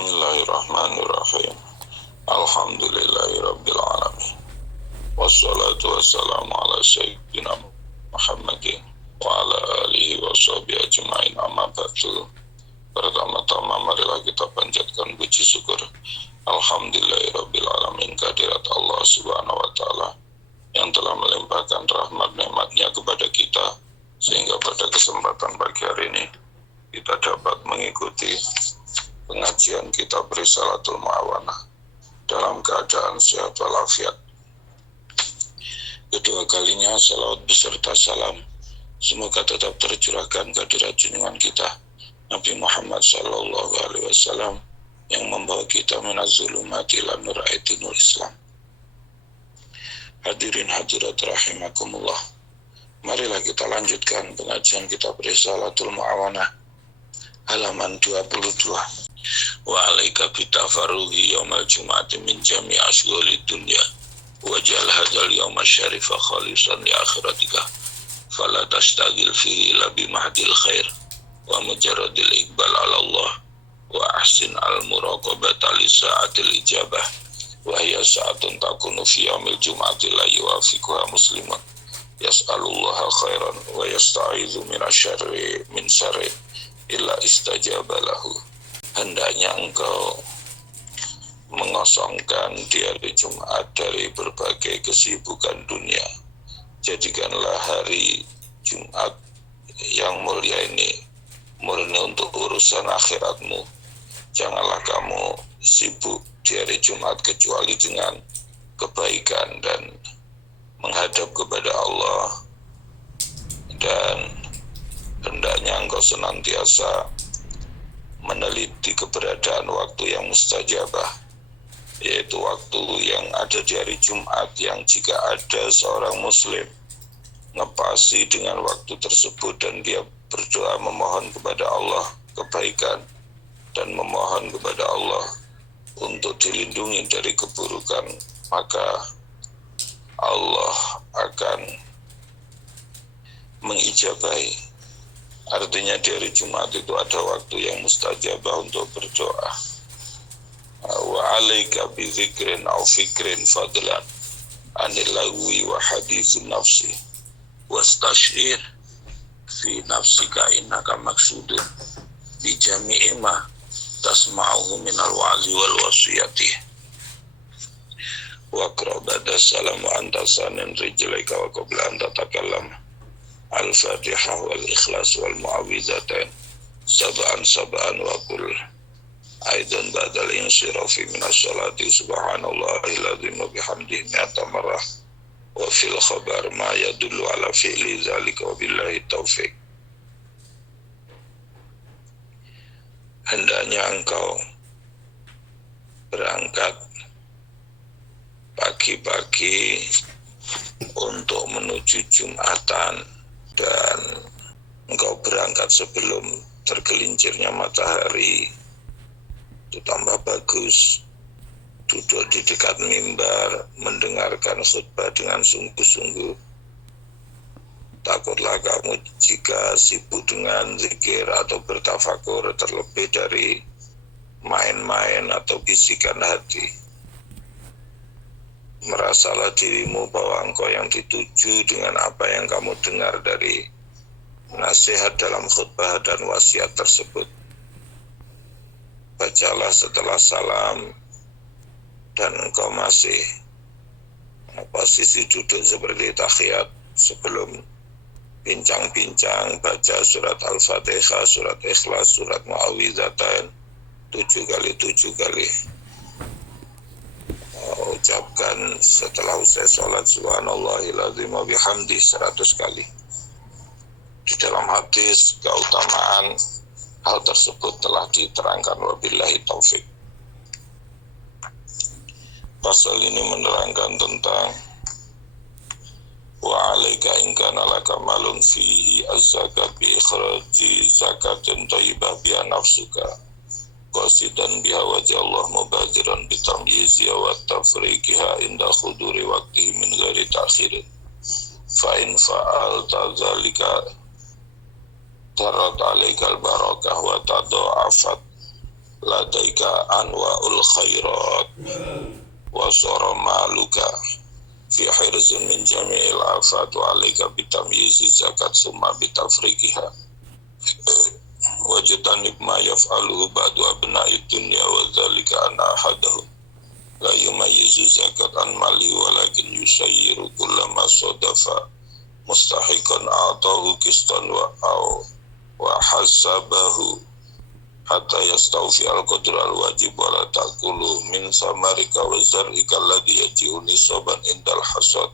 Bismillahirrahmanirrahim. Alhamdulillahirabbil alamin. Wassalatu wassalamu ala sayyidina Muhammadin wa ala alihi wa sahbihi ajma'in, amma ba'du. Pertama-tama marilah kita panjatkan puji syukur alhamdulillahirabbil alamin kehadirat Allah Subhanahu wa taala yang telah melimpahkan rahmat nikmatnya kepada kita sehingga pada kesempatan pagi hari ini kita dapat mengikuti pengajian kitab Risalatul Mu'awanah dalam keadaan sehat walafiat. Kedua kalinya salawat beserta salam semoga tetap tercurahkan kehadirat junjungan kita Nabi Muhammad sallallahu alaihi wasallam yang membawa kita minaz zulumati ila nur aitinul Islam. Hadirin hadirat rahimakumullah. Marilah kita lanjutkan pengajian kitab Risalatul Mu'awanah halaman 22. Wa alaika bitafarruhi yaumal jum'ati min jami' ashghali dunya waj'al hadzal yauma syarifa khalisan li akhiratika fala tashtagil fihi illa bi mahdil khair wa mujarradil iqbal ala Allah wa ahsin al muraqabata li sa'atil ijabah wa hiya sa'atun takunu fi yaumil jum'ati la yuwafiquha muslimun yas'alullaha khairan wa yasta'izu minasyarri min syarri illa istajaba lahu. Hendaknya engkau mengosongkan di hari Jumat dari berbagai kesibukan dunia. Jadikanlah hari Jumat yang mulia ini murni untuk urusan akhiratmu. Janganlah kamu sibuk di hari Jumat kecuali dengan kebaikan dan menghadap kepada Allah. Dan hendaknya engkau senantiasa meneliti keberadaan waktu yang mustajabah, yaitu waktu yang ada di hari Jumat yang jika ada seorang muslim ngepasi dengan waktu tersebut dan dia berdoa memohon kepada Allah kebaikan dan memohon kepada Allah untuk dilindungi dari keburukan, maka Allah akan mengijabahi. Artinya di hari Jumat itu ada waktu yang mustajabah untuk berdoa. Wa alaika bi dzikrin aw fikrin fadlan anil lagwi wa haditsun nafsi wastashir fi nafsika innaka maksudun bi jami'i ma tasma'uhu minal wa'zi wal wasiyati wa qrabada salamu anta sanin rijlaika wa qabla anta takallam Al-Fatihah wal Ikhlas wal Mu'awwidzatain sab'an wa qul aidan badal insirafi minas salati subhanallahil azim wa bihamdihi mi'ata marrah wa fil khabar ma yadullu ala fi'li dzalika wa billahi taufik. Hendaknya engkau berangkat pagi-pagi untuk menuju Jumatan dan engkau berangkat sebelum tergelincirnya matahari, itu tambah bagus. Duduk di dekat mimbar mendengarkan khutbah dengan sungguh-sungguh. Takutlah kamu jika sibuk dengan zikir atau bertafakur terlebih dari main-main atau bisikan hati. Merasalah dirimu bahwa engkau yang dituju dengan apa yang kamu dengar dari nasihat dalam khutbah dan wasiat tersebut. Bacalah setelah salam dan engkau masih posisi duduk seperti tahiyat sebelum bincang-bincang, baca surat Al-Fatihah, surat Ikhlas, surat Mu'awwidzatain 7 kali. Ucapkan setelah usai sholat subhanallahil azim wa bihamdihi 100 kali. Di dalam hadis keutamaan hal tersebut telah diterangkan wabillahi taufik. Pasal ini menerangkan tentang wa alaika in kana laka malun fihi az-zakat bi ikhraji zakatin thayyibah bi nafsuka qasidan biha wajh Allah mubadiran bi tamyiziha wa tafriqiha inda khuduri waqtihi min ghairi ta'khirin fa in fa'alta dzalika tarat alaikal barakah wa tada'afat ladaika anwa'ul khairat wa sara maluka fi hirzin min jami'il afat wa alaika bitamyizi zakat summa bitafriqiha wajitanib ma yaf'aluhu ba'du abna'i dunya wa dhalika anna ahadahu la yumayyizu zakat an mali walakin yusayyiru kullama sodafa mustahikan atahu kistan wa hasabahu hatta yastawfi al-qadr al-wajib wa la ta'kulu min samarika wa zar'ika alladhi yaji'u nisaban indal hasad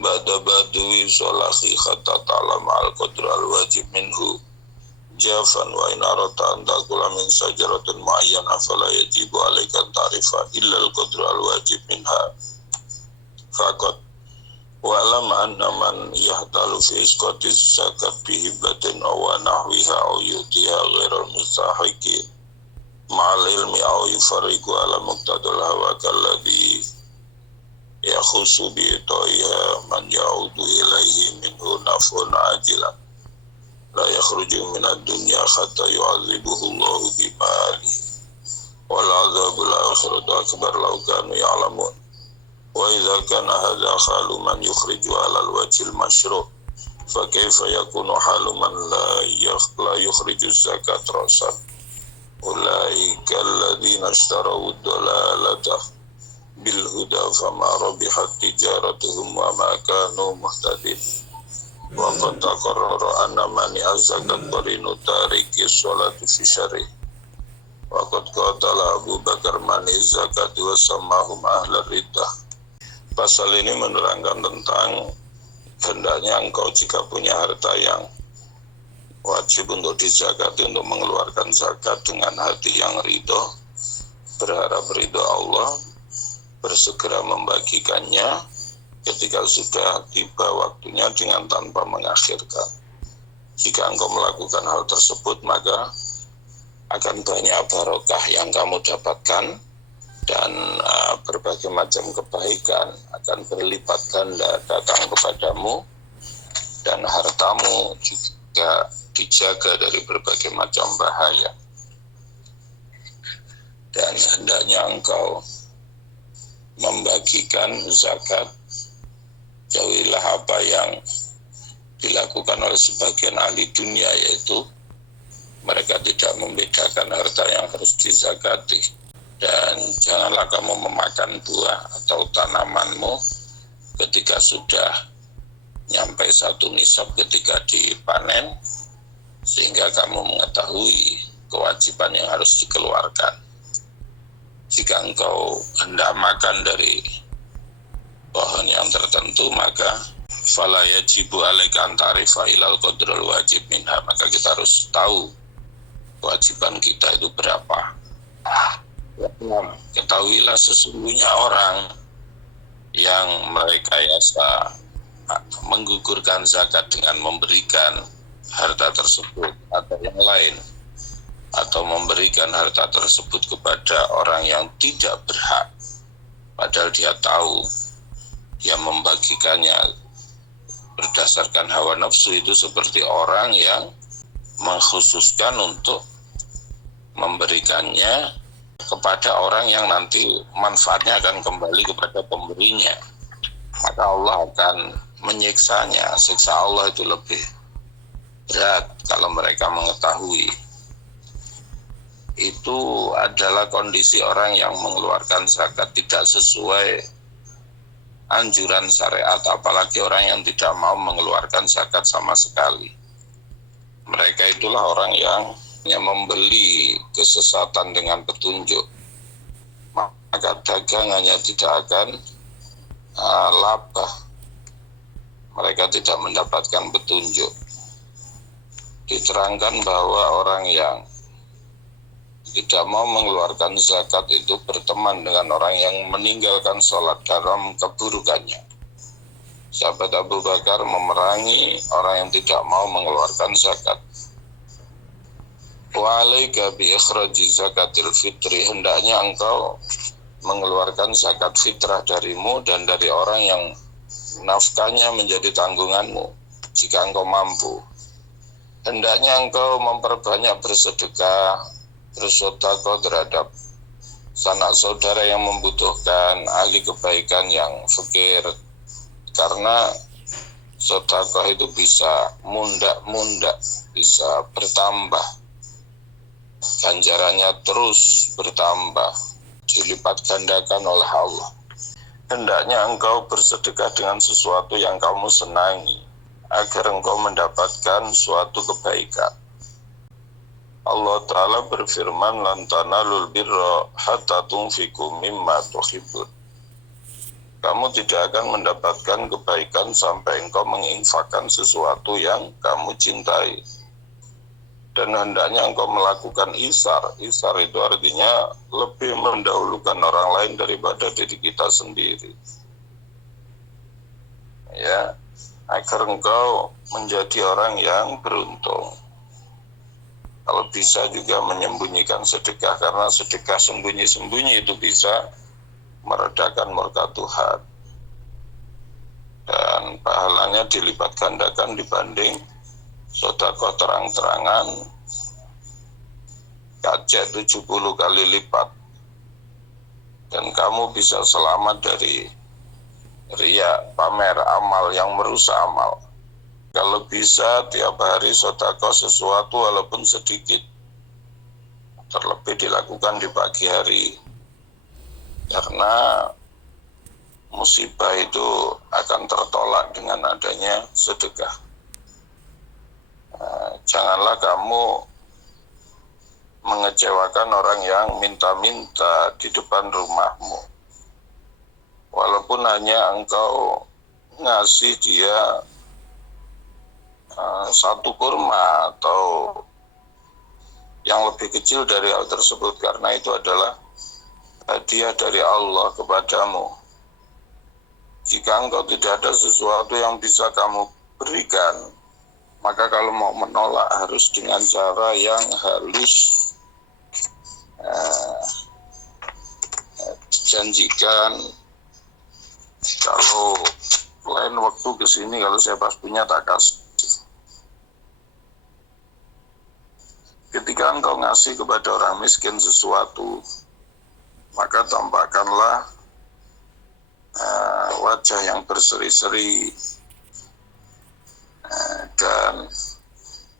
ba'da badwi solahi hatta ta'lama al-qadr al-wajib minhu jafan wa in arata an ta'kula min sajaratin mu'ayyana fala yajibu alaika ta'rifa illa al-qadr al-wajib minha faqat wa'lam anna man yahtalu fi isqatis zakat bihibatin aw nahwiha aw yutiha ghairal mustahiqi ma'al ilmi aw yufariqu ala muqtadal hawa kalladhi yakhusu bi toiha man ya'udu ilaihi minhu naf'un ajilan la yakhruju minad dunya hatta yu'adzibuhu Allahu bimali wal 'adzabul akhiratu akbar law kanu ya'lamun. Wa idza kana hadza halu man yukhriju 'alal wajhil masyru' fa kaifa yakunu halu man la yukhriju zakat rasan ulaika alladziina ishtaraw ad-dalalata bil huda fama rabihat tijaratuhum wa ma kanu muhtadin wa qad taqarrara anna man zakat qarinu tariki sholati fi syarih wa qad qatala Abu Bakar man zakat wa samahum ahlar riddah. Pasal ini menerangkan tentang hendaknya engkau jika punya harta yang wajib untuk dizakati untuk mengeluarkan zakat dengan hati yang ridho, berharap ridho Allah, bersegera membagikannya ketika sudah tiba waktunya dengan tanpa mengakhirkan. Jika engkau melakukan hal tersebut maka akan banyak barokah yang kamu dapatkan dan berbagai macam kebaikan akan berlipat ganda datang kepadamu dan hartamu juga dijaga dari berbagai macam bahaya. Dan hendaknya engkau membagikan zakat, jauhilah apa yang dilakukan oleh sebagian ahli dunia, yaitu mereka tidak membedakan harta yang harus dizakati. Dan janganlah kamu memakan buah atau tanamanmu ketika sudah nyampe satu nisab ketika dipanen, sehingga kamu mengetahui kewajiban yang harus dikeluarkan. Jika engkau hendak makan dari pohon yang tertentu, maka fala yajibu alaika an ta'rifa ilal qadrul wajib minha, maka kita harus tahu kewajiban kita itu berapa. Ketahuilah sesungguhnya orang yang merekayasa menggugurkan zakat dengan memberikan harta tersebut atau yang lain, atau memberikan harta tersebut kepada orang yang tidak berhak, padahal dia tahu dia membagikannya berdasarkan hawa nafsu, itu seperti orang yang mengkhususkan untuk memberikannya kepada orang yang nanti manfaatnya akan kembali kepada pemberinya, maka Allah akan menyiksanya. Siksa Allah itu lebih berat kalau mereka mengetahui. Itu adalah kondisi orang yang mengeluarkan zakat tidak sesuai anjuran syariat, apalagi orang yang tidak mau mengeluarkan zakat sama sekali. Mereka itulah orang yang membeli kesesatan dengan petunjuk, maka dagangannya tidak akan laba. Mereka tidak mendapatkan petunjuk. Diterangkan bahwa orang yang tidak mau mengeluarkan zakat itu berteman dengan orang yang meninggalkan sholat dalam keburukannya. Sahabat Abu Bakar memerangi orang yang tidak mau mengeluarkan zakat. Wa alaika bi ikhraji zakatil fitri, hendaknya engkau mengeluarkan zakat fitrah darimu dan dari orang yang nafkahnya menjadi tanggunganmu jika engkau mampu. Hendaknya engkau memperbanyak bersedekah bersedekah terhadap sanak saudara yang membutuhkan, ahli kebaikan yang fakir, karena sedekah itu bisa munda, bisa bertambah, ganjarannya terus bertambah, dilipat gandakan oleh Allah. Hendaknya engkau bersedekah dengan sesuatu yang kamu senangi, agar engkau mendapatkan suatu kebaikan. Allah Ta'ala berfirman, lan tanalul birra hatta tunfiqu mimma tuhibbun. Kamu tidak akan mendapatkan kebaikan sampai engkau menginfakkan sesuatu yang kamu cintai. Dan hendaknya engkau melakukan isar. Isar itu artinya lebih mendahulukan orang lain daripada diri kita sendiri. Ya, agar engkau menjadi orang yang beruntung. Kalau bisa juga menyembunyikan sedekah, karena sedekah sembunyi-sembunyi itu bisa meredakan murka Tuhan. Dan pahalanya dilipat gandakan dibanding sedekah terang-terangan, kaca 70 kali lipat. Dan kamu bisa selamat dari riya, pamer amal yang merusak amal. Kalau bisa tiap hari sedekah sesuatu walaupun sedikit, terlebih dilakukan di pagi hari, karena musibah itu akan tertolak dengan adanya sedekah. Janganlah kamu mengecewakan orang yang minta-minta di depan rumahmu. Walaupun hanya engkau ngasih dia satu kurma atau yang lebih kecil dari hal tersebut, karena itu adalah hadiah dari Allah kepadamu. Jika engkau tidak ada sesuatu yang bisa kamu berikan, maka kalau mau menolak harus dengan cara yang halus. Janjikan kalau lain waktu kesini, kalau saya pas punya tak kasih. Ketika engkau ngasih kepada orang miskin sesuatu, maka tampakkanlah wajah yang berseri-seri, dan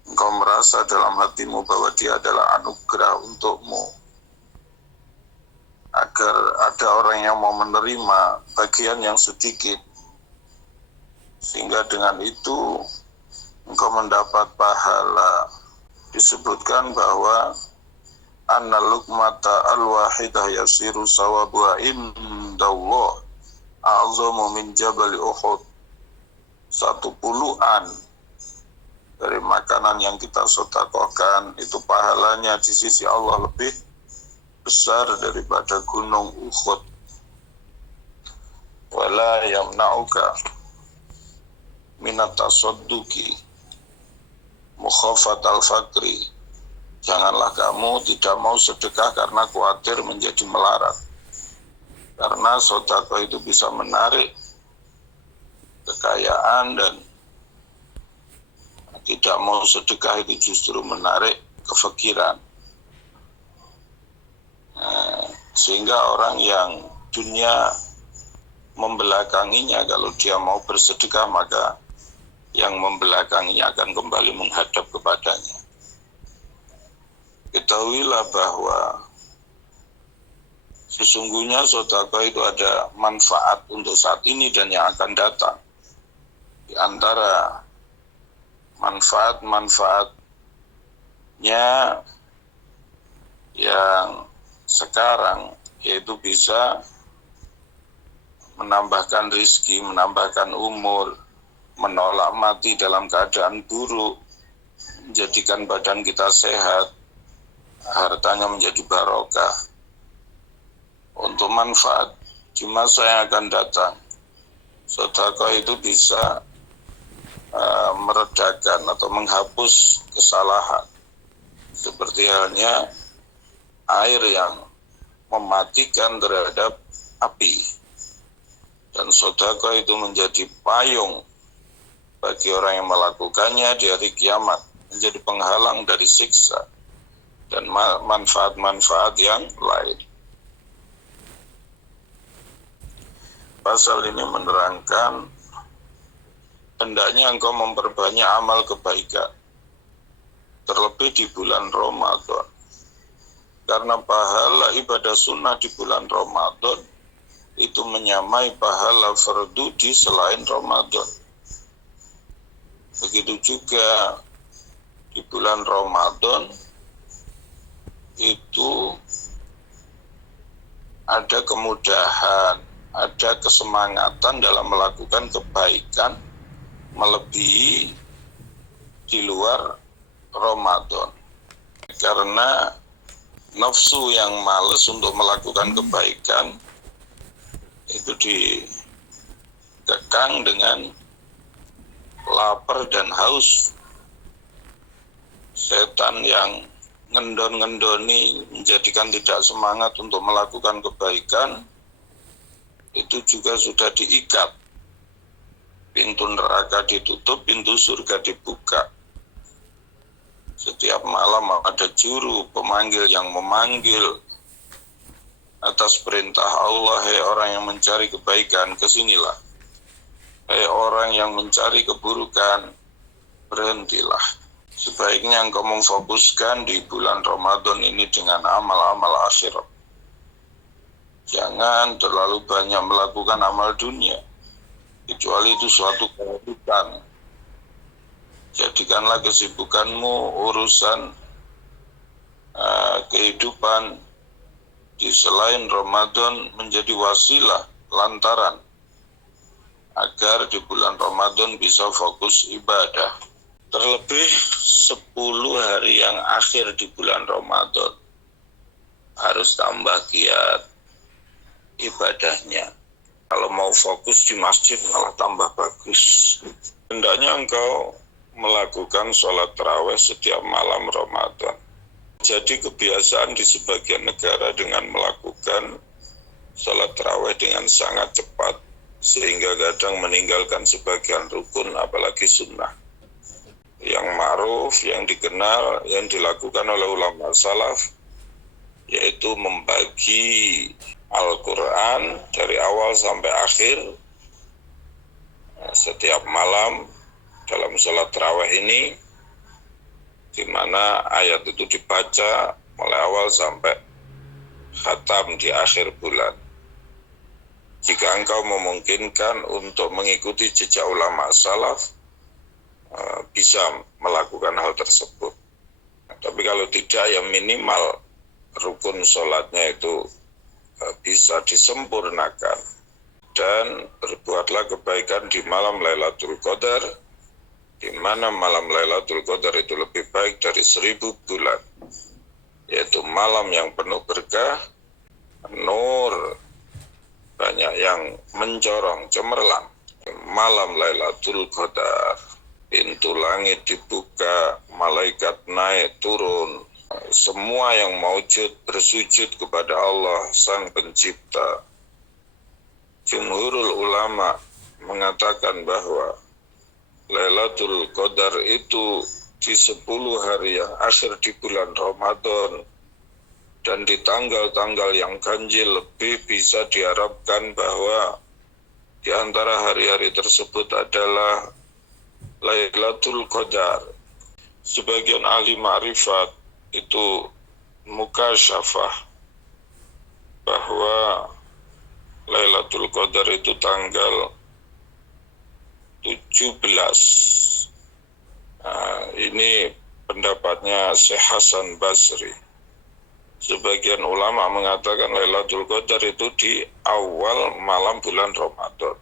engkau merasa dalam hatimu bahwa dia adalah anugerah untukmu, agar ada orang yang mau menerima bagian yang sedikit, sehingga dengan itu engkau mendapat pahala. Disebutkan bahwa anna luqmata al-wahidah yasiru sawabuha indallah a'zamu min jabal Uhud. Satu puluhan dari makanan yang kita sedekahkan itu pahalanya di sisi Allah lebih besar daripada gunung Uhud. Wala yamna'uka minat tasadduqi mukhafat al-fakri. Janganlah kamu tidak mau sedekah karena khawatir menjadi melarat. Karena sedekah itu bisa menarik kekayaan, dan tidak mau sedekah itu justru menarik kefakiran. Sehingga orang yang dunia membelakanginya, kalau dia mau bersedekah maka yang membelakanginya akan kembali menghadap kepadanya. Ketahuilah bahwa sesungguhnya sedekah itu ada manfaat untuk saat ini dan yang akan datang. Di antara manfaat-manfaatnya yang sekarang yaitu bisa menambahkan rezeki, menambahkan umur, menolak mati dalam keadaan buruk, menjadikan badan kita sehat, hartanya menjadi barokah. Untuk manfaat di masa yang akan datang, sedekah itu bisa meredakan atau menghapus kesalahan, seperti halnya air yang mematikan terhadap api. Dan sedekah itu menjadi payung bagi orang yang melakukannya di hari kiamat, menjadi penghalang dari siksa. dan manfaat-manfaat yang lain. Pasal ini menerangkan hendaknya engkau memperbanyak amal kebaikan, terlebih di bulan Ramadan. Karena pahala ibadah sunnah di bulan Ramadan itu menyamai pahala fardu di selain Ramadan. Begitu juga di bulan Ramadan itu ada kemudahan, ada kesemangatan dalam melakukan kebaikan melebihi di luar Ramadan. Karena nafsu yang malas untuk melakukan kebaikan itu dikekang dengan lapar dan haus. Setan yang ngendon-ngendoni menjadikan tidak semangat untuk melakukan kebaikan itu juga sudah diikat. Pintu neraka ditutup, pintu surga dibuka. Setiap malam ada juru pemanggil yang memanggil atas perintah Allah, hai orang yang mencari kebaikan, kesinilah. Hai orang yang mencari keburukan, berhentilah. Sebaiknya engkau memfokuskan di bulan Ramadan ini dengan amal-amal akhirat. Jangan terlalu banyak melakukan amal dunia, kecuali itu suatu kewajiban. Jadikanlah kesibukanmu urusan kehidupan di selain Ramadan menjadi wasilah, lantaran agar di bulan Ramadan bisa fokus ibadah. Terlebih 10 hari yang akhir di bulan Ramadan harus tambah giat ibadahnya. Kalau mau fokus di masjid malah tambah bagus. Hendaknya engkau melakukan sholat tarawih setiap malam Ramadan. Jadi kebiasaan di sebagian negara dengan melakukan sholat tarawih dengan sangat cepat, sehingga kadang meninggalkan sebagian rukun apalagi sunnah. Yang ma'ruf, yang dikenal, yang dilakukan oleh ulama salaf, yaitu membagi Al-Quran dari awal sampai akhir setiap malam dalam sholat tarawih ini, di mana ayat itu dibaca mulai awal sampai khatam di akhir bulan. Jika engkau memungkinkan untuk mengikuti jejak ulama salaf, bisa melakukan hal tersebut. Tapi kalau tidak, ya minimal rukun sholatnya itu bisa disempurnakan. Dan berbuatlah kebaikan di malam Lailatul Qadar, di mana malam Lailatul Qadar itu lebih baik dari 1000 bulan, yaitu malam yang penuh berkah, nur, banyak yang mencorong, cemerlang. Malam Lailatul Qadar, pintu langit dibuka, malaikat naik turun, semua yang maujud bersujud kepada Allah Sang Pencipta. Jumhurul ulama mengatakan bahwa Lailatul Qadar itu di 10 hari yang akhir di bulan Ramadan dan di tanggal-tanggal yang ganjil lebih bisa diharapkan bahwa di antara hari-hari tersebut adalah Lailatul Qadar. Sebagian ahli ma'rifat itu mukasyafah bahwa Lailatul Qadar itu tanggal 17. Ini pendapatnya Syekh Hasan Basri. Sebagian ulama mengatakan Lailatul Qadar itu di awal malam bulan Ramadan.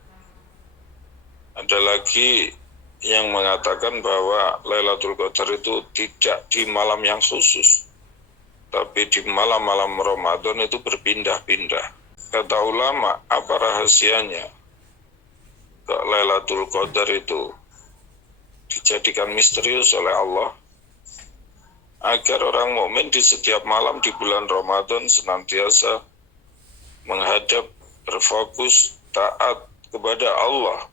Ada lagi yang mengatakan bahwa Lailatul Qadar itu tidak di malam yang khusus, tapi di malam-malam Ramadan itu berpindah-pindah. Kata ulama, apa rahasianya kok Lailatul Qadar itu dijadikan misterius oleh Allah? Agar orang mukmin di setiap malam di bulan Ramadan senantiasa menghadap, berfokus, taat kepada Allah,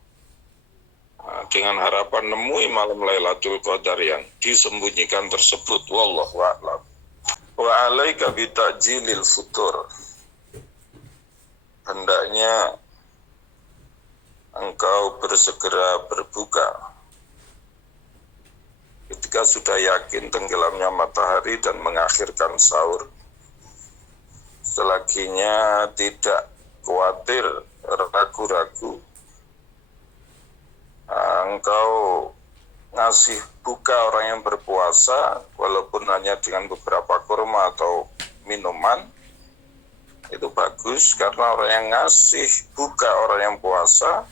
dengan harapan nemui malam Lailatul Qadar yang disembunyikan tersebut. Wallahu a'lam. Wa alaika bitajilil futur. Hendaknya engkau bersegera berbuka ketika sudah yakin tenggelamnya matahari dan mengakhirkan sahur. Selaginya tidak khawatir, ragu-ragu, engkau ngasih buka orang yang berpuasa walaupun hanya dengan beberapa kurma atau minuman, itu bagus karena orang yang ngasih buka orang yang puasa,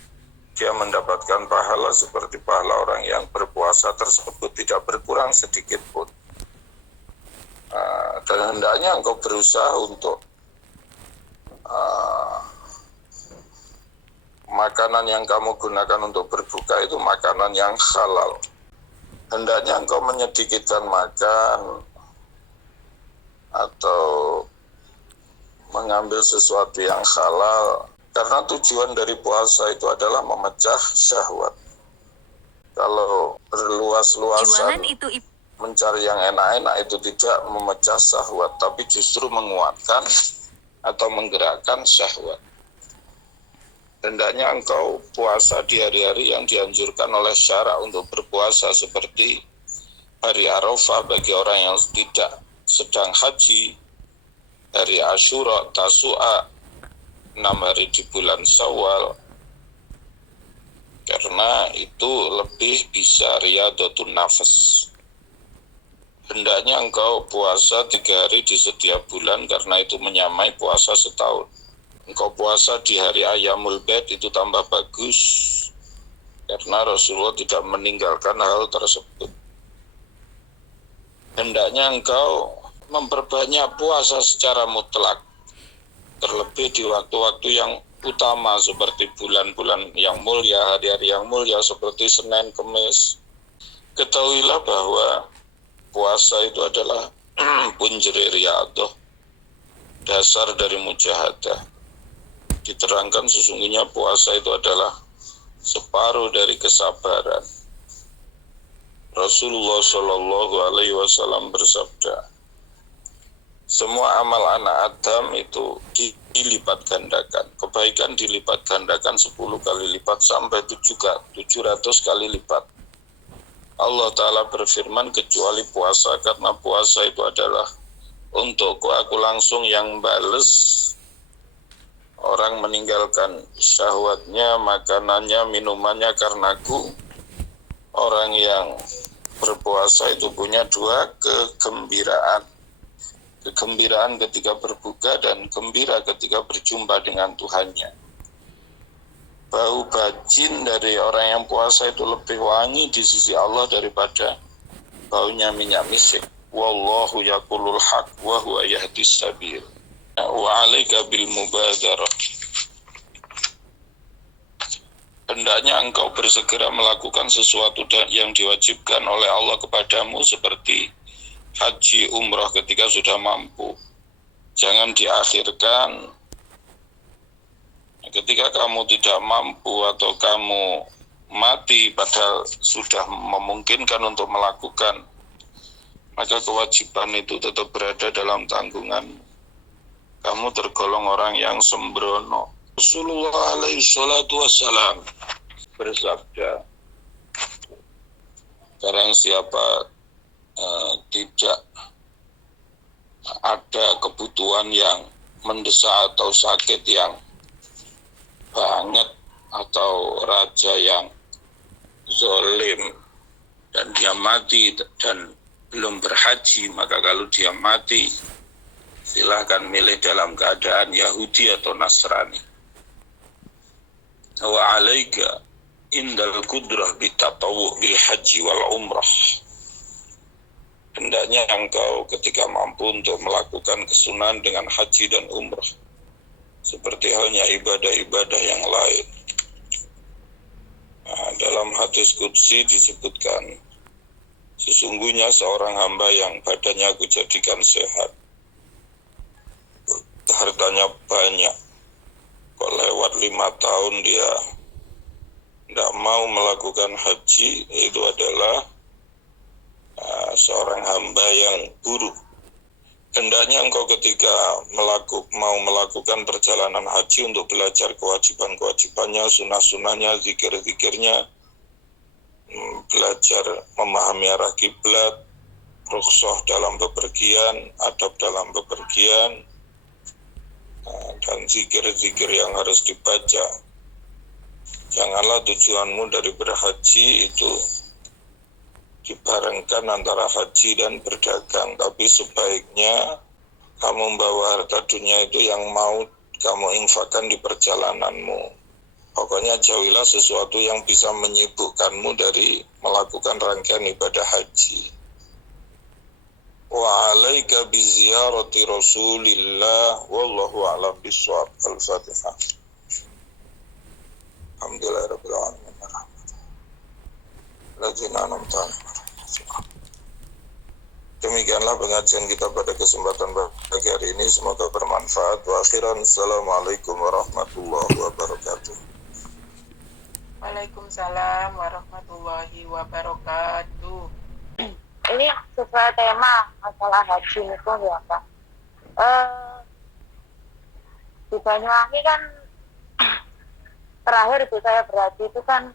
dia mendapatkan pahala seperti pahala orang yang berpuasa tersebut, tidak berkurang sedikit pun. Dan hendaknya engkau berusaha untuk makanan yang kamu gunakan untuk berbuka itu makanan yang halal. Hendaknya engkau menyedikitkan makan atau mengambil sesuatu yang halal, karena tujuan dari puasa itu adalah memecah syahwat. Kalau berluas-luasan mencari yang enak-enak itu tidak memecah syahwat, tapi justru menguatkan atau menggerakkan syahwat. Hendaknya engkau puasa di hari-hari yang dianjurkan oleh syara untuk berpuasa, seperti hari Arafah bagi orang yang tidak sedang haji, hari Asyura, Tasu'a, 6 hari di bulan Syawal, karena itu lebih bisa riyadhatun nafas. Hendaknya engkau puasa 3 hari di setiap bulan karena itu menyamai puasa setahun. Engkau puasa di hari Ayyamul Bid itu tambah bagus karena Rasulullah tidak meninggalkan hal tersebut. Hendaknya engkau memperbanyak puasa secara mutlak, terlebih di waktu-waktu yang utama seperti bulan-bulan yang mulia, hari-hari yang mulia seperti Senin, Kamis. Ketahuilah bahwa puasa itu adalah punjeri riyadhah, dasar dari mujahadah. Diterangkan sesungguhnya puasa itu adalah separuh dari kesabaran. Rasulullah Shallallahu Alaihi Wasallam bersabda, semua amal anak Adam itu dilipat gandakan. Kebaikan dilipat gandakan 10 kali lipat sampai 700 kali lipat. Allah Ta'ala berfirman, kecuali puasa, karena puasa itu adalah untukku, aku langsung yang bales. Orang meninggalkan syahwatnya, makanannya, minumannya karenaku. Orang yang berpuasa itu punya 2 kegembiraan. Kegembiraan ketika berbuka dan gembira ketika berjumpa dengan Tuhannya. Bau bajin dari orang yang puasa itu lebih wangi di sisi Allah daripada baunya minyak misik. Wallahu yaqulul haq wa huwa yahdis sabil. Wa 'alaika bil mubadarah. Hendaknya engkau bersegera melakukan sesuatu yang diwajibkan oleh Allah kepadamu seperti haji, umrah ketika sudah mampu. Jangan diakhirkan ketika kamu tidak mampu atau kamu mati padahal sudah memungkinkan untuk melakukan, maka kewajiban itu tetap berada dalam tanggungan. Kamu tergolong orang yang sembrono. Rasulullah alaihi salatu wassalam bersabda, barang siapa tidak ada kebutuhan yang mendesak atau sakit yang banget atau raja yang zolim dan dia mati dan belum berhaji, maka kalau dia mati silahkan milih dalam keadaan Yahudi atau Nasrani. Wa 'alaika indal qudrah bitatawwu bil haji wal umrah. Hendaknya engkau ketika mampu untuk melakukan kesunahan dengan haji dan umrah, seperti halnya ibadah-ibadah yang lain. Dalam hadis qudsi disebutkan, sesungguhnya seorang hamba yang badannya aku jadikan sehat, hartanya banyak, kok lewat 5 tahun dia tidak mau melakukan haji, itu adalah seorang hamba yang buruk. Hendaknya engkau ketika mau melakukan perjalanan haji untuk belajar kewajiban-kewajibannya, sunnah-sunnahnya, zikir-zikirnya, belajar memahami arah kiblat, rukhsah dalam bepergian, adab dalam bepergian, dan zikir-zikir yang harus dibaca. Janganlah tujuanmu dari berhaji itu dibarengkan antara haji dan berdagang, tapi sebaiknya kamu membawa harta dunia itu yang mau kamu infakkan di perjalananmu. Pokoknya jauhilah sesuatu yang bisa menyibukkanmu dari melakukan rangkaian ibadah haji. Wa alaika bi ziyarati Rasulillah wallahu a'lam bishawab. Al-Fatihah. Alhamdulillahirabbil alamin. Ladzina an'amta 'alaihim. Demikianlah pengajian kita pada kesempatan pagi hari ini. Semoga bermanfaat. Wa akhiran, assalamualaikum warahmatullahi wabarakatuh. Waalaikumsalam warahmatullahi wabarakatuh. Ini sesuai tema masalah haji itu ya Pak. Di Banyuwangi kan terakhir itu saya berhaji itu kan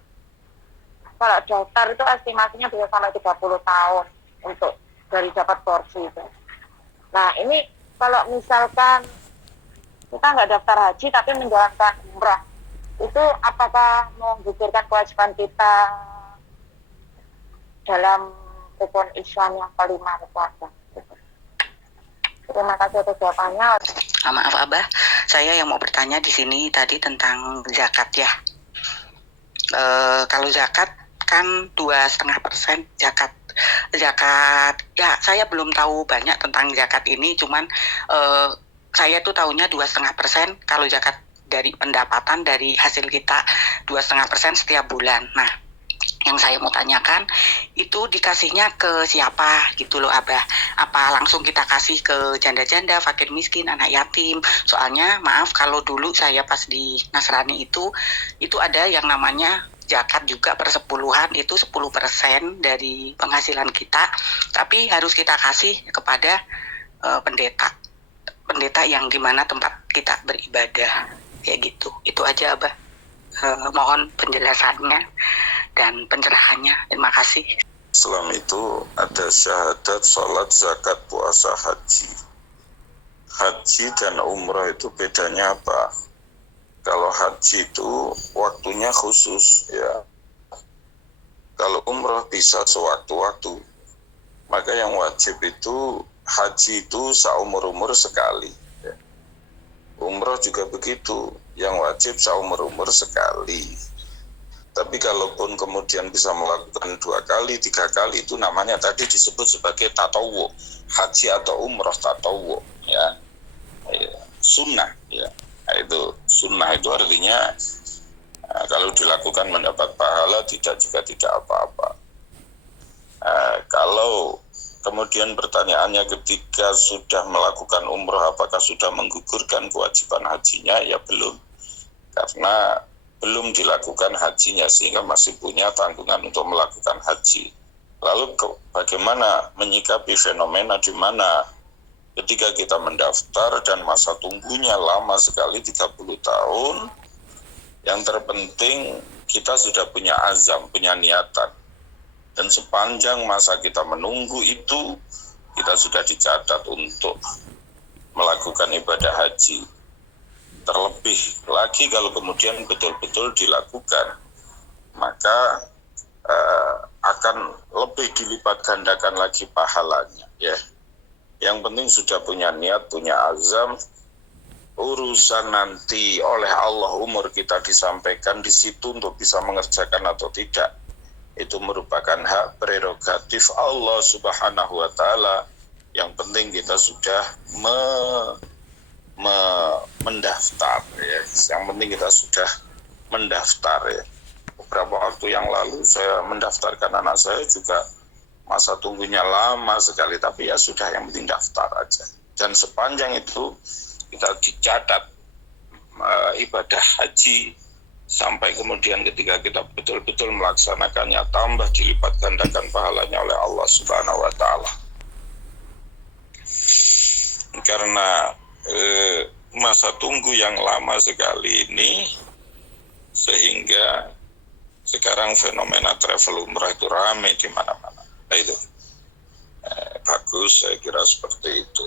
kalau daftar itu estimasinya bisa sampai 30 tahun untuk dari dapat porsi itu. Nah ini kalau misalkan kita nggak daftar haji tapi menjalankan umrah, itu apakah menggugurkan kewajiban kita dalam rukun Islam yang kelima itu ada? Terima kasih atas jawabannya. Maaf Abah, saya yang mau bertanya di sini tadi tentang zakat ya. Kalau zakat kan 2,5% zakat ya, saya belum tahu banyak tentang zakat ini, cuman saya tuh tahunya 2,5% kalau zakat dari pendapatan dari hasil kita 2,5% setiap bulan. Nah, yang saya mau tanyakan itu dikasihnya ke siapa gitu loh Abah? Apa langsung kita kasih ke janda-janda, fakir miskin, anak yatim? Soalnya maaf kalau dulu saya pas di Nasrani itu ada yang namanya zakat juga persepuluhan, itu 10% dari penghasilan kita, tapi harus kita kasih kepada pendeta yang dimana tempat kita beribadah kayak gitu. Itu aja Abah. Mohon penjelasannya dan pencerahannya. Terima kasih. Islam itu ada syahadat, sholat, zakat, puasa, haji. Haji dan umrah itu bedanya apa? Kalau haji itu waktunya khusus ya. Kalau umrah bisa sewaktu-waktu. Maka yang wajib itu haji itu seumur-umur sekali. Ya. Umrah juga begitu. Yang wajib seumur-umur sekali. Tapi kalaupun kemudian bisa melakukan 2 kali, 3 kali, itu namanya tadi disebut sebagai tatawu. Haji atau umrah tatawu. Ya. Sunnah. Ya. Nah, itu sunnah itu artinya kalau dilakukan mendapat pahala, tidak apa-apa. Kalau kemudian pertanyaannya ketika sudah melakukan umrah apakah sudah menggugurkan kewajiban hajinya? Ya belum, karena belum dilakukan hajinya sehingga masih punya tanggungan untuk melakukan haji. Lalu bagaimana menyikapi fenomena di mana ketika kita mendaftar dan masa tunggunya lama sekali 30 tahun, yang terpenting kita sudah punya azam, punya niatan. Dan sepanjang masa kita menunggu itu, kita sudah dicatat untuk melakukan ibadah haji. Terlebih lagi kalau kemudian betul-betul dilakukan, maka akan lebih dilipat gandakan lagi pahalanya. Ya. Yang penting sudah punya niat, punya azam. Urusan nanti oleh Allah umur kita disampaikan di situ untuk bisa mengerjakan atau tidak, itu merupakan hak prerogatif Allah Subhanahu wa Ta'ala. Yang penting kita sudah mendaftar ya. Yang penting kita sudah mendaftar ya. Beberapa waktu yang lalu saya mendaftarkan anak saya juga masa tunggunya lama sekali, tapi ya sudah, yang penting daftar aja. Dan sepanjang itu kita dicatat ibadah haji sampai kemudian ketika kita betul-betul melaksanakannya, tambah dilipat gandakan pahalanya oleh Allah Subhanahu wa Ta'ala. karena masa tunggu yang lama sekali ini, sehingga sekarang fenomena travel umrah itu ramai di mana-mana. Itu bagus, saya kira seperti itu.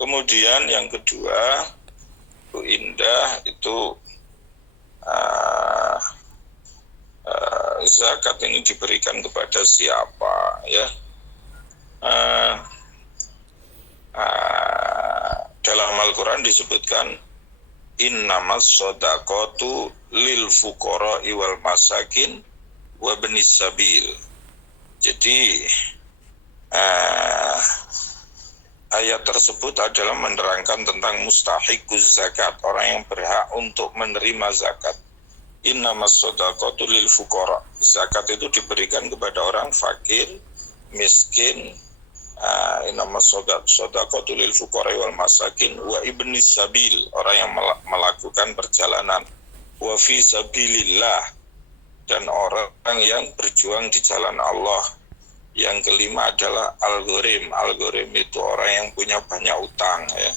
Kemudian yang kedua, Bu Indah, itu zakat ini diberikan kepada siapa, ya? Dalam Al-Quran disebutkan innamas shadaqatu lil fuqara'i wal masakin wa ibnis sabil. Jadi ayat tersebut adalah menerangkan tentang mustahiquz zakat, orang yang berhak untuk menerima zakat. Innamas shadaqatu lil fuqara. Zakat itu diberikan kepada orang fakir, miskin. Innamas shadaqatu lil fuqara wal masakin wa ibnis sabil, orang yang melakukan perjalanan, wa fi sabilillah, dan orang yang berjuang di jalan Allah. Yang kelima adalah al-ghurim. Al-ghurim itu orang yang punya banyak utang, ya.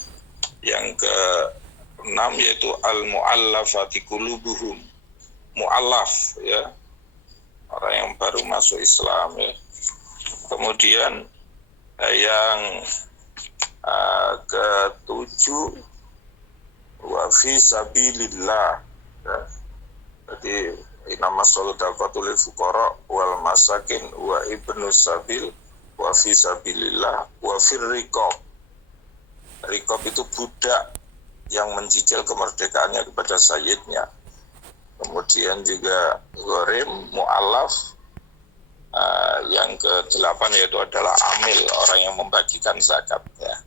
Yang keenam yaitu al-mu'allafati qulubuhum. Mu'allaf, ya, orang yang baru masuk Islam, ya. Kemudian yang ketujuh wa fi sabilillah, ya. Jadi innamas shadaqatu lil fuqara wal masakin wa ibnus sabil wa fi sabilillah wa fir riqab. Riqab itu budak yang mencicil kemerdekaannya kepada sayyidnya. Kemudian juga gharim, mu'allaf. Yang ke-8 yaitu adalah amil, orang yang membagikan zakat, ya.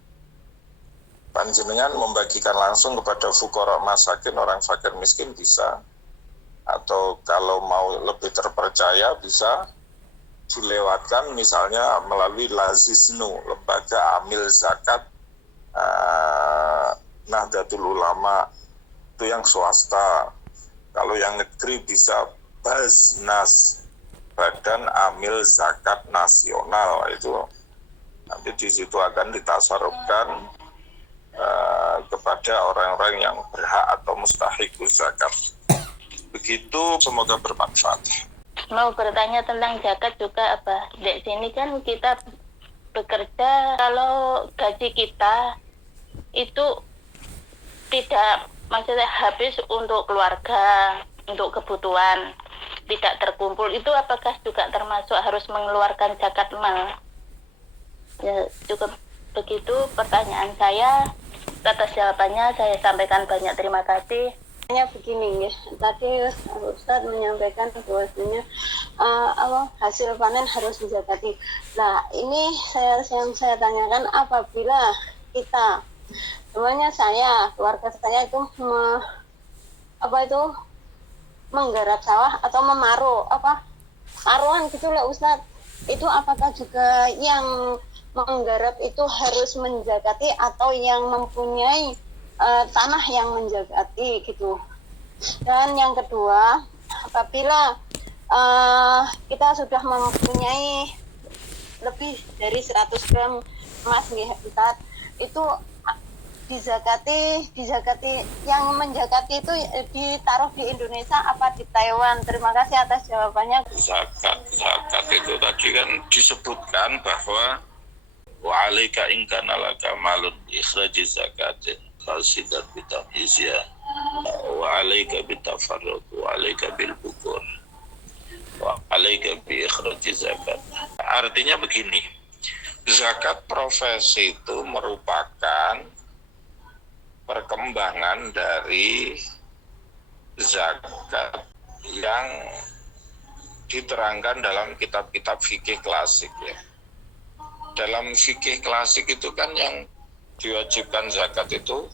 Panjenengan membagikan langsung kepada fuqara masakin, orang fakir miskin, bisa. Atau kalau mau lebih terpercaya bisa dilewatkan misalnya melalui Lazisnu, lembaga amil zakat Nahdlatul Ulama, itu yang swasta. Kalau yang negeri bisa Baznas, Badan Amil Zakat Nasional. Itu nanti di situ akan ditasarufkan kepada orang-orang yang berhak atau mustahiquz zakat. Begitu, semoga bermanfaat. Mau bertanya tentang zakat juga apa? Di sini kan kita bekerja, kalau gaji kita itu tidak, maksudnya habis untuk keluarga, untuk kebutuhan, tidak terkumpul, itu apakah juga termasuk harus mengeluarkan zakat mal? Ya, cukup begitu pertanyaan saya. Atas jawabannya saya sampaikan banyak terima kasih. Begini ya, tadi Ustadz menyampaikan bahwasanya hasil panen harus dizakati. Nah, ini yang saya tanyakan, apabila kita, semuanya saya, keluarga saya itu menggarap sawah atau memaruh paruhan gitu lah Ustadz, itu apakah juga yang menggarap itu harus menzakati atau yang mempunyai tanah yang menjagati gitu. Dan yang kedua, apabila kita sudah mempunyai lebih dari 100 gram emas Ustaz, itu dizakati yang menjakati itu ditaruh di Indonesia apa di Taiwan? Terima kasih atas jawabannya. Zakat itu tadi kan disebutkan bahwa wa alaika in kana laka malun ikhraji zakatin khasidan bitamizya wa alaika bitafarruq wa alaika bil bukur wa alaika bi ikhraji zakat. Artinya begini, zakat profesi itu merupakan perkembangan dari zakat yang diterangkan dalam kitab-kitab fikih klasik, ya. Dalam fikih klasik itu kan yang diwajibkan zakat itu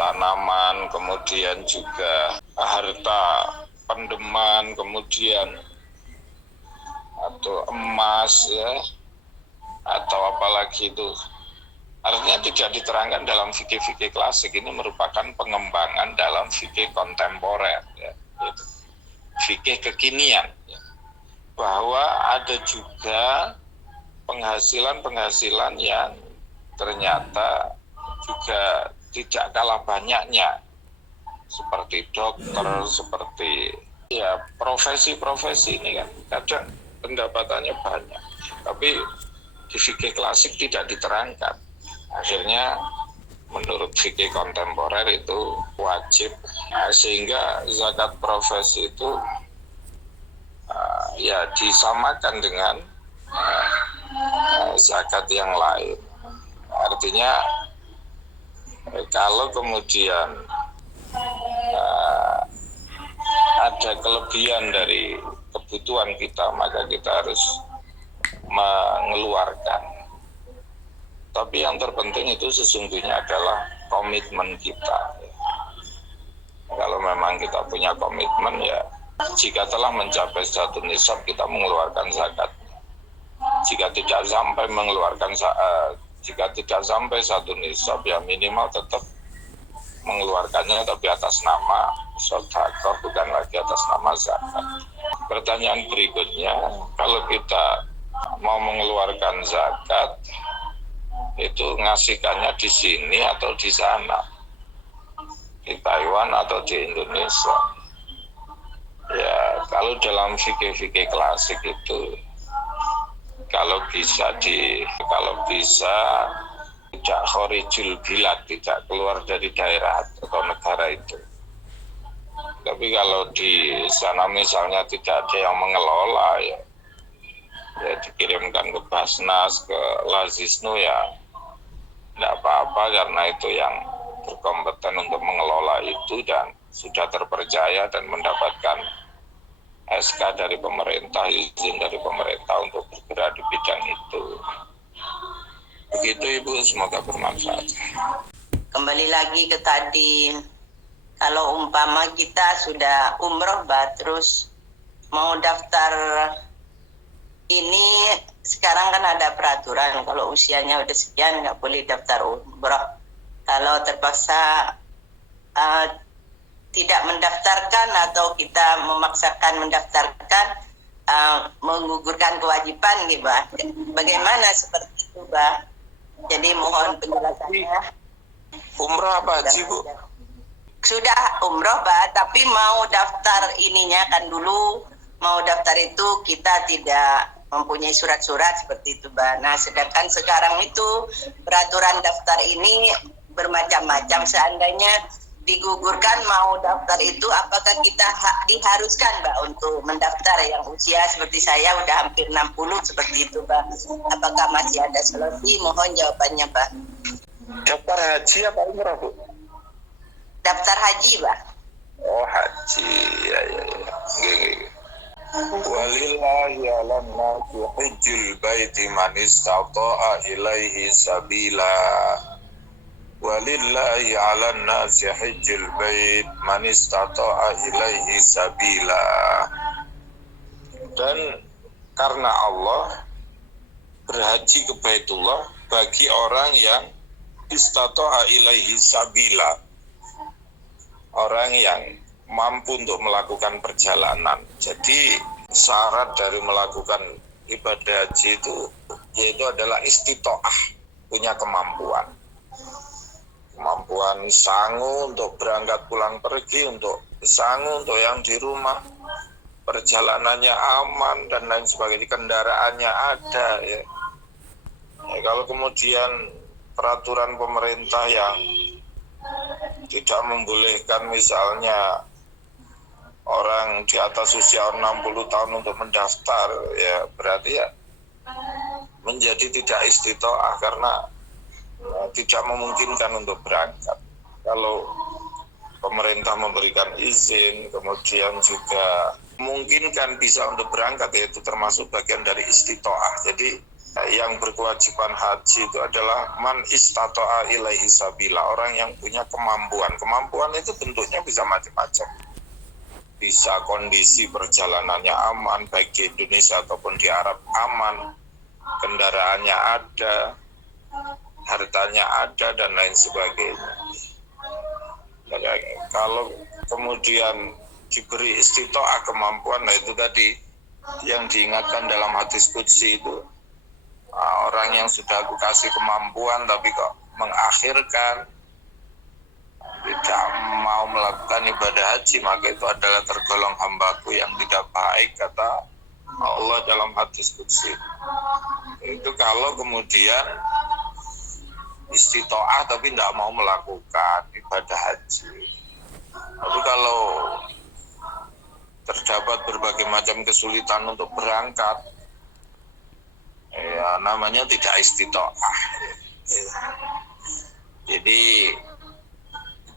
tanaman, kemudian juga harta pendeman, kemudian atau emas, ya, atau apalagi itu. Artinya tidak diterangkan dalam fikih-fikih klasik. Ini merupakan pengembangan dalam fikih kontemporer, ya, gitu. Fikih kekinian, ya. Bahwa ada juga penghasilan yang ternyata juga tidak kalah banyaknya, seperti dokter, seperti ya profesi-profesi ini kan kadang pendapatannya banyak, tapi di fikih klasik tidak diterangkan. Akhirnya menurut fikih kontemporer itu wajib, sehingga zakat profesi itu ya disamakan dengan zakat yang lain. Artinya kalau kemudian ada kelebihan dari kebutuhan kita, maka kita harus mengeluarkan. Tapi yang terpenting itu sesungguhnya adalah komitmen kita. Kalau memang kita punya komitmen, ya jika telah mencapai satu nisab, kita mengeluarkan zakat. Jika tidak sampai satu nisab, ya minimal tetap mengeluarkannya, tapi atas nama sedekah, bukan lagi atas nama zakat. Pertanyaan berikutnya, kalau kita mau mengeluarkan zakat, itu ngasihkannya di sini atau di sana, di Taiwan atau di Indonesia? Ya, kalau dalam fikih-fikih klasik itu kalau bisa tidak khorijul bilad, tidak keluar dari daerah atau negara itu. Tapi kalau di sana misalnya tidak ada yang mengelola, ya dikirimkan ke Basnas, ke Lazisnu, ya tidak apa-apa, karena itu yang berkompeten untuk mengelola itu dan sudah terpercaya dan mendapatkan SK dari pemerintah, izin dari pemerintah untuk bergerak di bidang itu. Begitu Ibu, semoga bermanfaat. Kembali lagi ke tadi, kalau umpama kita sudah umroh, terus mau daftar ini, sekarang kan ada peraturan kalau usianya udah sekian nggak boleh daftar umroh. Kalau terpaksa tidak mendaftarkan atau kita memaksakan mendaftarkan, menggugurkan kewajiban gitu, Mbak. Bagaimana seperti itu, Mbak? Jadi mohon penjelasannya. Umroh apa haji, Bu? Sudah umroh, Mbak, tapi mau daftar ininya kan dulu, mau daftar itu kita tidak mempunyai surat-surat seperti itu, Mbak. Nah, sedangkan sekarang itu peraturan daftar ini bermacam-macam. Seandainya digugurkan mau daftar itu, apakah kita diharuskan, Mbak, untuk mendaftar yang usia seperti saya udah hampir 60 seperti itu, Mbak? Apakah masih ada solusi? Mohon jawabannya, Mbak. Daftar haji apa umroh, Bu? Daftar haji, Mbak. Oh, haji. Ya. Walillahi 'alan nasi hajjul baiti man istata'a ilaihi sabila. Walillahi 'alan nasi hajjul bait man istata'a ilaihi sabila. Dan karena Allah berhaji ke Baitullah bagi orang yang istata'a ilaihi sabila, orang yang mampu untuk melakukan perjalanan. Jadi syarat dari melakukan ibadah haji itu yaitu adalah istitoah, punya kemampuan sanggup untuk berangkat pulang pergi, untuk sanggup untuk yang di rumah, perjalanannya aman dan lain sebagainya, kendaraannya ada, ya. Kalau kemudian peraturan pemerintah yang tidak membolehkan misalnya orang di atas usia 60 tahun untuk mendaftar, ya berarti ya menjadi tidak istitoah karena tidak memungkinkan untuk berangkat. Kalau pemerintah memberikan izin, kemudian juga memungkinkan bisa untuk berangkat, yaitu termasuk bagian dari istitoah. Jadi yang berkewajiban haji itu adalah man istata'a ilaihi sabila, orang yang punya kemampuan. Kemampuan itu bentuknya bisa macam-macam. Bisa kondisi perjalanannya aman, baik di Indonesia ataupun di Arab aman, kendaraannya ada, hartanya ada, dan lain sebagainya. Kalau kemudian diberi istitoah kemampuan, nah itu tadi yang diingatkan dalam hadis qudsi itu, Orang yang sudah aku kasih kemampuan tapi kok mengakhirkan, tidak mau melakukan ibadah haji, maka itu adalah tergolong hambaku yang tidak baik, kata Allah dalam hadis qudsi. Itu kalau kemudian istitoah tapi tidak mau melakukan ibadah haji. Tapi kalau terdapat berbagai macam kesulitan untuk berangkat, ya namanya tidak istitoah. Jadi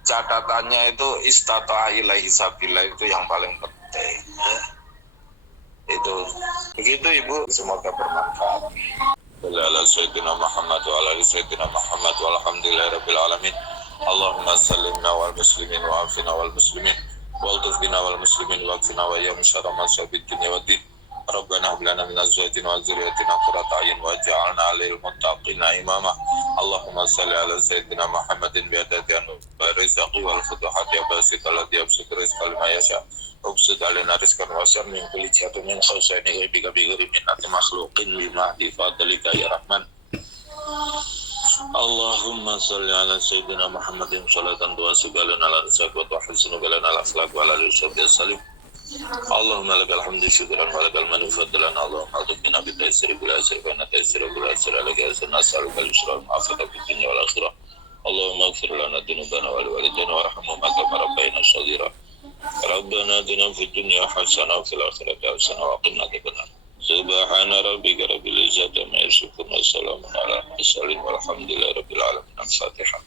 catatannya itu istata'a ilaihi sabila, itu yang paling penting. Itu begitu Ibu, semoga bermanfaat. Ala sayyidina Muhammad wa ala sayyidina Muhammad walhamdulillahirabbil alamin. Allahumma sallimna wal muslimin wa afina wal muslimin wal tufbina wal muslimin wa afina wa ya musyarra masyabid dunya wa din. Rabbana hab lana min azwajina wa dzurriyyatina qurrata a'yun waj'alna lil muttaqina imama. Allahumma salli ala sayyidina Muhammadin bi adadi rizqi wal futuhat ya basit alladhi yabsutu rizqa liman yasha. Ubsud alina rizqan wasi'an min kulli jihatin min khawsani bika bi ghairi minnati makhluqin lima bi fadlika ya rahman. Allahumma salli ala sayyidina Muhammadin salatan tuwasigalana ala rizqi wa tuhsinu bilana ala akhlaq wa ala shabbi salim. Allahumma lakal hamdu syukran wa lakal manu fadlan. Allahumma a'udhbina bi taysiri bil asri wa nataysiri bil asri laka as'aluka al-yusra wal afata fid dunya wal akhirah. Allahumma ighfir lana dhunubana wa liwalidayna warhamhuma kama rabbayana shaghira. Rabbana atina fid dunya hasanah wa fil akhirati hasanah wa qina adzabannar. Subhana rabbika rabbil izzati amma yasifun wa salamun ala al mursalin walhamdulillahi rabbil alamin. Al-Fatihah.